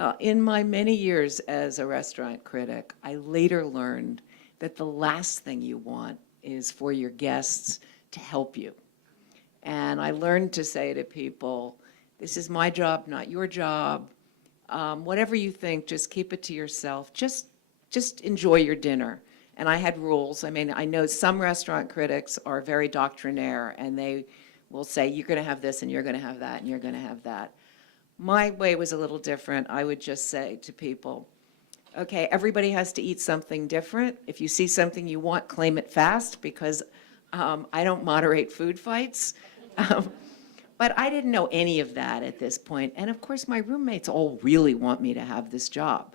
Well, in my many years as a restaurant critic, I later learned that the last thing you want is for your guests to help you. And I learned to say to people, this is my job, not your job. Whatever you think, just keep it to yourself. Just enjoy your dinner. And I had rules. I mean, I know some restaurant critics are very doctrinaire, and they will say, you're going to have this, and you're going to have that, and you're going to have that. My way was a little different. I would just say to people, okay, everybody has to eat something different. If you see something you want, claim it fast, because I don't moderate food fights. But I didn't know any of that at this point. And of course, my roommates all really want me to have this job.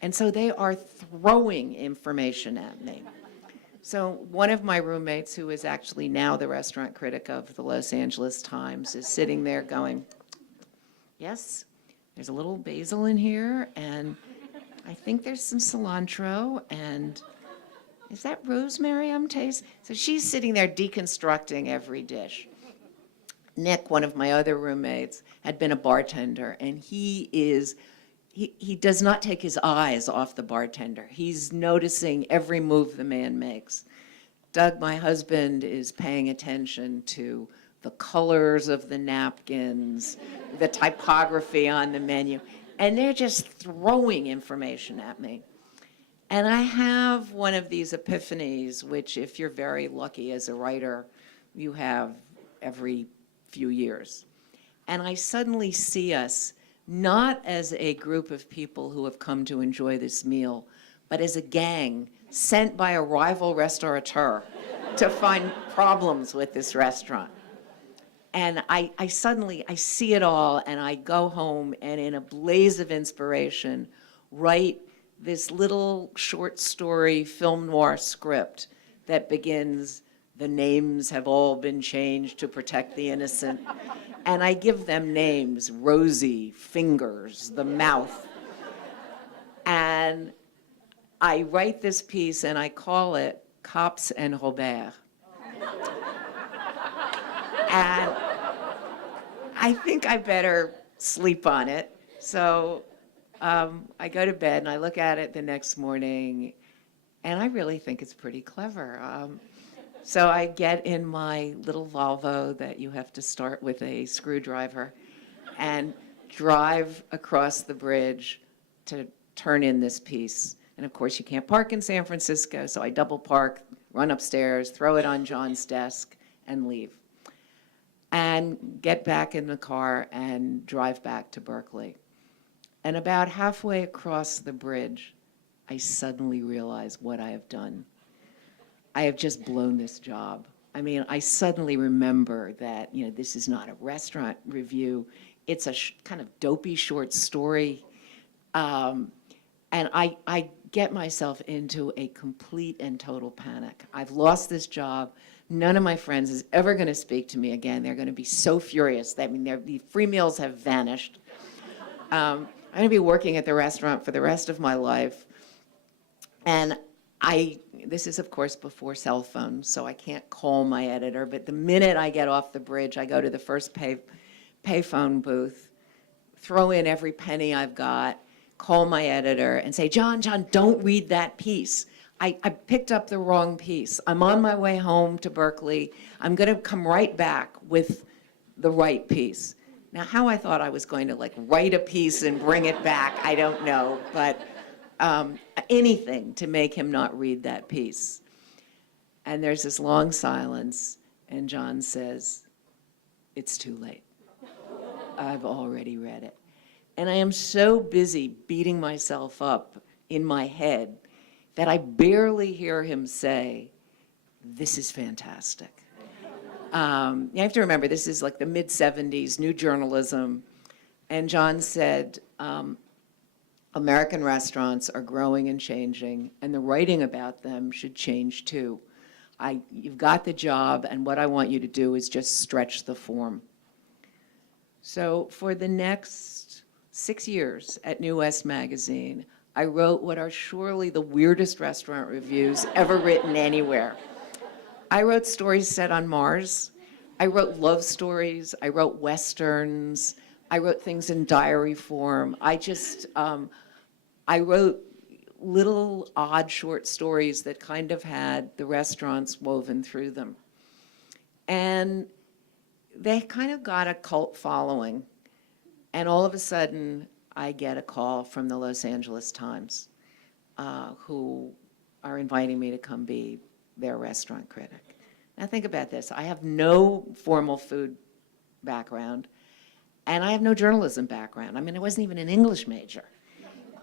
And so they are throwing information at me. So one of my roommates, who is actually now the restaurant critic of the Los Angeles Times, is sitting there going, yes, there's a little basil in here, and I think there's some cilantro, and is that rosemary I'm tasting? So she's sitting there deconstructing every dish. Nick, one of my other roommates, had been a bartender, and he does not take his eyes off the bartender. He's noticing every move the man makes. Doug, my husband, is paying attention to the colors of the napkins, the typography on the menu, and they're just throwing information at me. And I have one of these epiphanies, which if you're very lucky as a writer, you have every few years. And I suddenly see us not as a group of people who have come to enjoy this meal, but as a gang sent by a rival restaurateur to find problems with this restaurant. And I suddenly see it all, and I go home and in a blaze of inspiration write this little short story film noir script that begins, the names have all been changed to protect the innocent. And I give them names, Rosie, Fingers, the Mouth. And I write this piece and I call it Cops and Robert. And I think I better sleep on it. So I go to bed and I look at it the next morning, and I really think it's pretty clever. So I get in my little Volvo that you have to start with a screwdriver and drive across the bridge to turn in this piece. And of course, you can't park in San Francisco, so I double park, run upstairs, throw it on John's desk, and leave. And get back in the car and drive back to Berkeley. And about halfway across the bridge, I suddenly realize what I have done. I have just blown this job. I mean, I suddenly remember that, this is not a restaurant review. It's a kind of dopey short story. And I get myself into a complete and total panic. I've lost this job. None of my friends is ever going to speak to me again. They're going to be so furious. I mean, the free meals have vanished. I'm going to be working at the restaurant for the rest of my life. And this is, of course, before cell phones, so I can't call my editor. But the minute I get off the bridge, I go to the first payphone booth, throw in every penny I've got, call my editor, and say, John, don't read that piece. I picked up the wrong piece. I'm on my way home to Berkeley. I'm going to come right back with the right piece. Now, how I thought I was going to write a piece and bring it back, I don't know, but anything to make him not read that piece. And there's this long silence, and John says, it's too late. I've already read it. And I am so busy beating myself up in my head that I barely hear him say, this is fantastic. You have to remember, this is like the mid-'70s, new journalism. And John said, American restaurants are growing and changing, and the writing about them should change too. You've got the job, and what I want you to do is just stretch the form. So for the next 6 years at New West Magazine, I wrote what are surely the weirdest restaurant reviews ever written anywhere. I wrote stories set on Mars. I wrote love stories. I wrote Westerns. I wrote things in diary form. I wrote little odd short stories that kind of had the restaurants woven through them. And they kind of got a cult following. And all of a sudden, I get a call from the Los Angeles Times, who are inviting me to come be their restaurant critic. Now think about this. I have no formal food background, and I have no journalism background. I mean, I wasn't even an English major.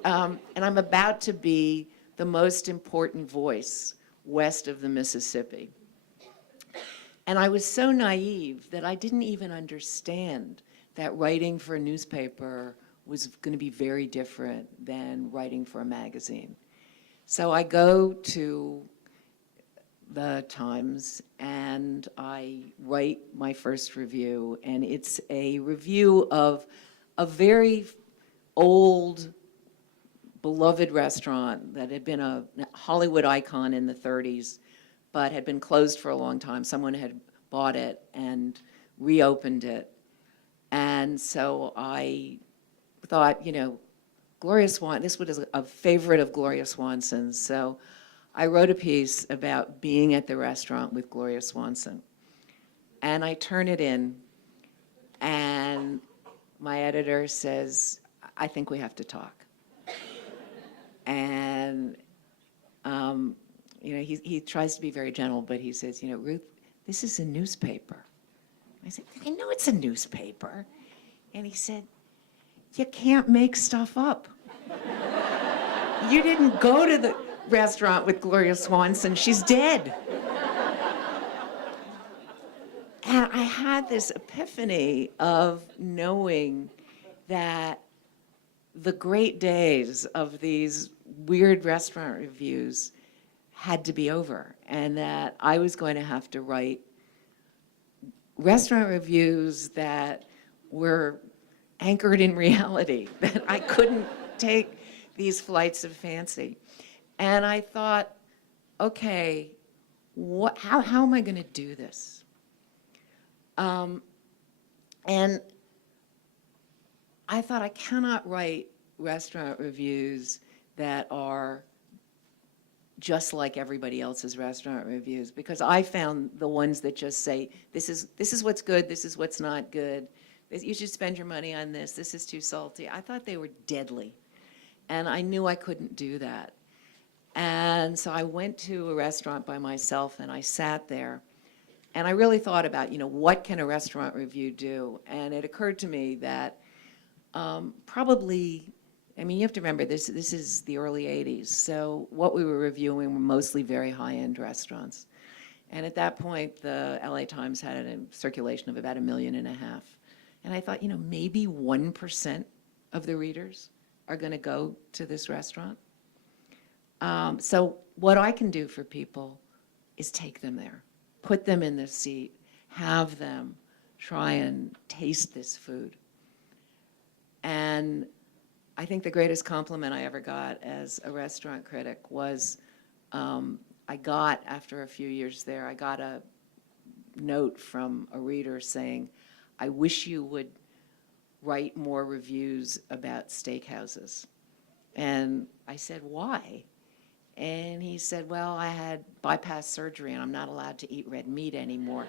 And I'm about to be the most important voice west of the Mississippi. And I was so naive that I didn't even understand that writing for a newspaper was going to be very different than writing for a magazine. So I go to the Times and I write my first review, and it's a review of a very old, beloved restaurant that had been a Hollywood icon in the 30s, but had been closed for a long time. Someone had bought it and reopened it. And so I thought, you know, Gloria Swanson, this was a favorite of Gloria Swanson's. So I wrote a piece about being at the restaurant with Gloria Swanson. And I turn it in, and my editor says, I think we have to talk. And, you know, he tries to be very gentle, but he says, you know, Ruth, this is a newspaper. I said, I know it's a newspaper. And he said, you can't make stuff up. You didn't go to the restaurant with Gloria Swanson. She's dead. And I had this epiphany of knowing that the great days of these weird restaurant reviews had to be over, and that I was going to have to write restaurant reviews that were anchored in reality, that I couldn't take these flights of fancy. And I thought, okay, how am I going to do this? And I thought, I cannot write restaurant reviews that are just like everybody else's restaurant reviews, because I found the ones that just say, this is what's good, this is what's not good, you should spend your money on this is too salty. I thought they were deadly, and I knew I couldn't do that. And so I went to a restaurant by myself, and I sat there, and I really thought about, you know, what can a restaurant review do? And it occurred to me that probably, I mean, you have to remember, this is the early 80s, so what we were reviewing were mostly very high-end restaurants. And at that point, the LA Times had a circulation of about 1.5 million. And I thought, you know, maybe 1% of the readers are going to go to this restaurant. So what I can do for people is take them there, put them in the seat, have them try and taste this food. And I think the greatest compliment I ever got as a restaurant critic was, I got, after a few years there, I got a note from a reader saying, I wish you would write more reviews about steakhouses. And I said, why? And he said, well, I had bypass surgery and I'm not allowed to eat red meat anymore.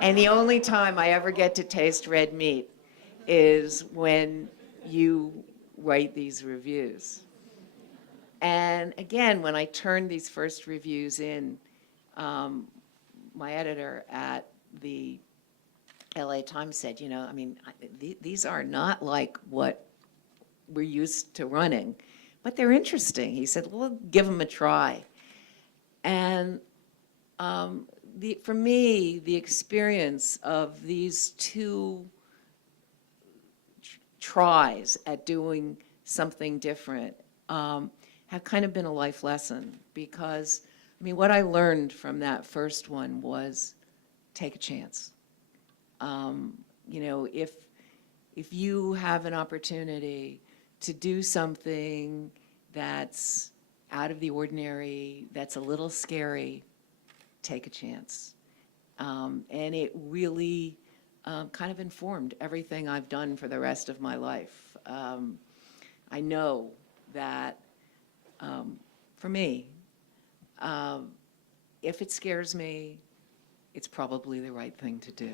And the only time I ever get to taste red meat is when you write these reviews. And again, when I turned these first reviews in, my editor at the LA Times said, you know, I mean, these are not like what we're used to running, but they're interesting. He said, well, give them a try. And for me, the experience of these two tries at doing something different have kind of been a life lesson, because, I mean, what I learned from that first one was take a chance. You know, if you have an opportunity to do something that's out of the ordinary, that's a little scary, take a chance. And it really kind of informed everything I've done for the rest of my life. I know that for me, if it scares me, it's probably the right thing to do.